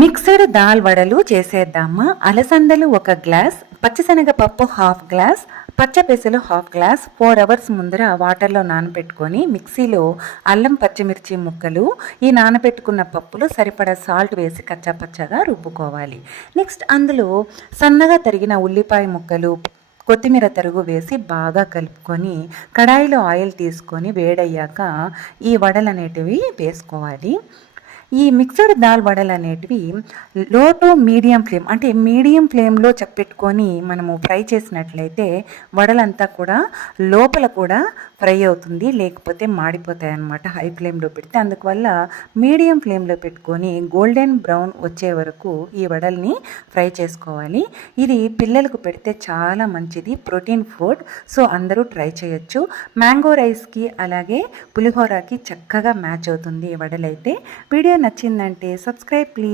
Mixed dal వడలు చేసేద్దామా? అలసందలు ఒక గ్లాస్ పచ్చిశనగపప్పు హాఫ్ గ్లాస్ పచ్చపెసలు హాఫ్ గ్లాస్ ఫోర్ అవర్స్ ముందర వాటర్లో నానబెట్టుకొని మిక్సీలో అల్లం పచ్చిమిర్చి ముక్కలు ఈ నానబెట్టుకున్న పప్పులు సరిపడా సాల్ట్ వేసి కచ్చాపచ్చగా రుబ్బుకోవాలి. నెక్స్ట్ అందులో సన్నగా తరిగిన ఉల్లిపాయ ముక్కలు కొత్తిమీర తరుగు వేసి బాగా కలుపుకొని కడాయిలో ఆయిల్ తీసుకొని వేడయ్యాక ఈ వడలు అనేటివి వేసుకోవాలి. ఈ మిక్స్డ్ దాల్ వడలు అనేటివి లో టు మీడియం ఫ్లేమ్ అంటే మీడియం ఫ్లేమ్లో చెప్పెట్టుకొని మనము ఫ్రై చేసినట్లయితే వడలంతా కూడా లోపల కూడా ఫ్రై అవుతుంది లేకపోతే మాడిపోతాయి అన్నమాట హై ఫ్లేమ్లో పెడితే అందువల్ల మీడియం ఫ్లేమ్లో పెట్టుకొని గోల్డెన్ బ్రౌన్ వచ్చే వరకు ఈ వడల్ని ఫ్రై చేసుకోవాలి. ఇది పిల్లలకు పెడితే చాలా మంచిది ప్రోటీన్ ఫుడ్. సో అందరూ ట్రై చేయొచ్చు. మ్యాంగో రైస్కి అలాగే పులిహోరకి చక్కగా మ్యాచ్ అవుతుంది ఈ వడలైతే. వీడియో నచ్చిందంటే సబ్స్క్రైబ్ ప్లీజ్.